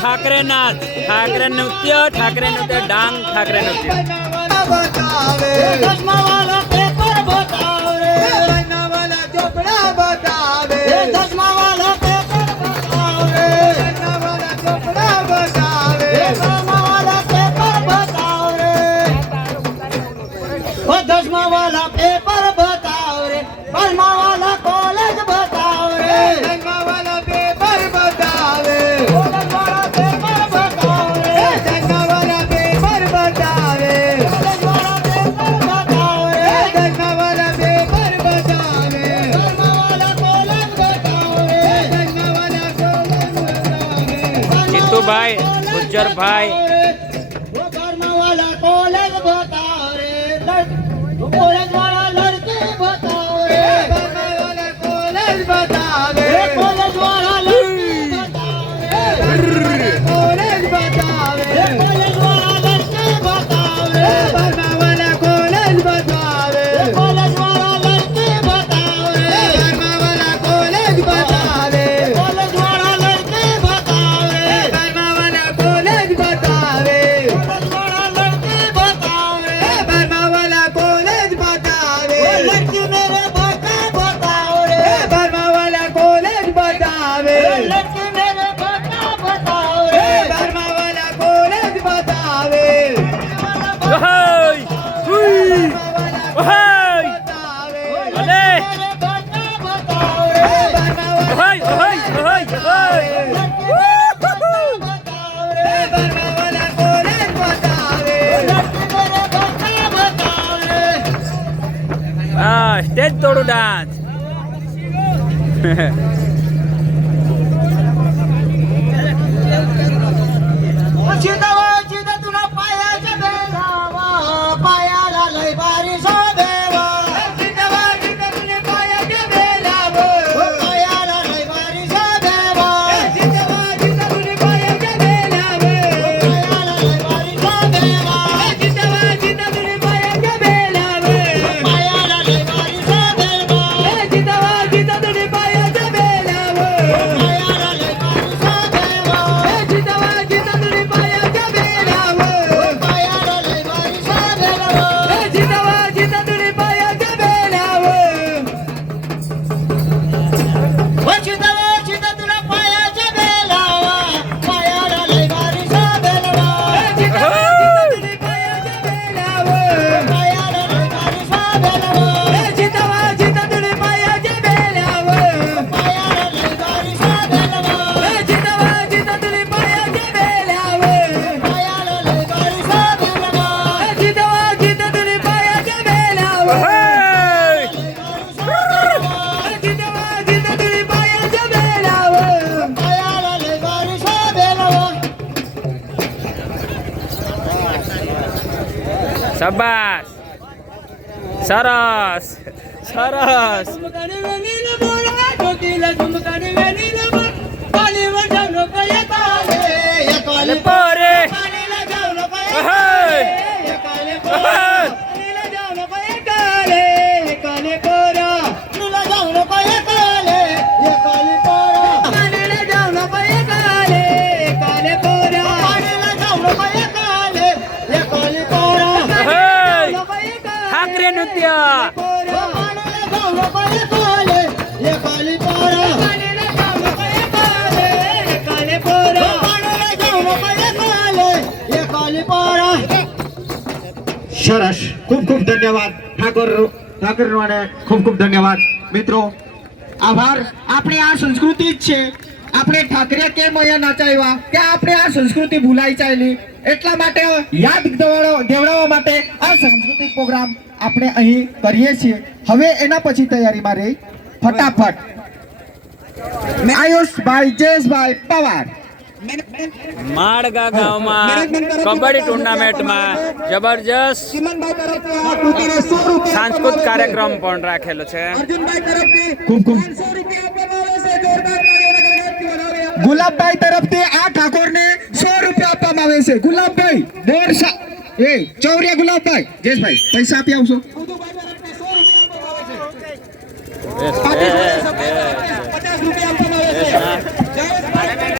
ठाकरेनाथ ठाकरे नृत्य डांग ठाकरे नृत्य दसमा वाला पेपर बताओ रे, दसमा वाला कॉलेज बताओ रे, दसमा वाला पेपर बताओ रे, कॉलेज वाला पेपर बताओ रे, दसमा वाला पेपर बताओ रे, कॉलेज वाला पेपर बताओ रे, दसमा वाला पेपर बताओ रे, दसमा वाला कॉलेज बताओ रे, दसमा वाला कॉलेज बताओ रे, चित्तू भाई गुज्जर भाई दसमा वाला कॉलेज बताओ रे, कॉलेज वाला लड़के बताओ रे, कॉलेज बताओ रे, कॉलेज वाला लड़के बताओ रे, कॉलेज बताओ रे, कॉलेज वाला लड़के बताओ रे, बरना वाला कॉलेज बताओ रे, कॉलेज वाला लड़के बताओ रे, बरना वाला कॉलेज बताओ रे, कॉलेज वाला लड़के बताओ रे, बरना वाला कॉलेज बताओ रे, कॉलेज वाला लड़के बताओ रे, बरना वाला कॉलेज बताओ रे, लड़की मेरे बता बताओ रे, बरना वाला कॉलेज बताओ रे, लड़की मेरे बता बताओ रे, बरना वाला कॉलेज बताओ रे, ओहोय हुई ओहोय अले ओहोय ओहोय ओहोय ओहोय स्टेज तोडू डान्स तुला पायाच्या बेलावा पायाला लय बारी सोबेवा तुला पायाच्या बेलावा पायाला लय बारी सोबेवा तुला पायाच्या बेलावा पायाला लय बारी सोबेवा तुला पायाच्या बेलावा पायाला लय बारी सोबेवा तुला શાબાશ સરસ સરસ ઝુમકાની વેલીને બોલા ઢોકીલા ઝુમકાની વેલીને બોલા પાલી વજાવનો કયા કાલે એ કાલે પોરે પાલી લજાવનો કયા ઓહે એ કાલે પોરા પાલી લજાવનો કયા કાલે એ કાલે પોરા પાલી લજાવનો કયા કાલે એ કાલે પોરા પાલી લજાવનો કયા કાલે એ કાલે પોરા પાલી લજાવનો કયા કાલે એ કાલે પોરા ઓહે ઠાકરે નૃત્ય સરસ ખૂબ ખૂબ ધન્યવાદ ઠાકરવાને ખૂબ ખૂબ ધન્યવાદ મિત્રો આભાર આપણે આ સંસ્કૃતિ જ છે આપણે ઠાકરે કેમ અહીંયા નાચાવ્યા કે આપણે આ સંસ્કૃતિ ભૂલાઈ ચાલી એટલા માટે યાદ દેવડાવવા માટે આ સાંસ્કૃતિક પ્રોગ્રામ આપણે અહીં કરીએ છીએ હવે એના પછી તૈયારીમાં રહી ફટાફટ આયુષભાઈ જયેશભાઈ પવાર માળગા ગામમાં કબડ્ડી ટુર્નામેન્ટમાં જબરજસ્ત સાંસ્કૃતિક કાર્યક્રમ પણ રાખેલો છે ખૂબ ખૂબ ગુલાબભાઈ તરફથી આ ઠાકોરને 100 રૂપિયા આપવામાં આવે છે ગુલાબભાઈ ચૌરિયા ગુલાબભાઈ જયેશભાઈ પૈસા આપી આવશો બેસ, બેસ, બેસ.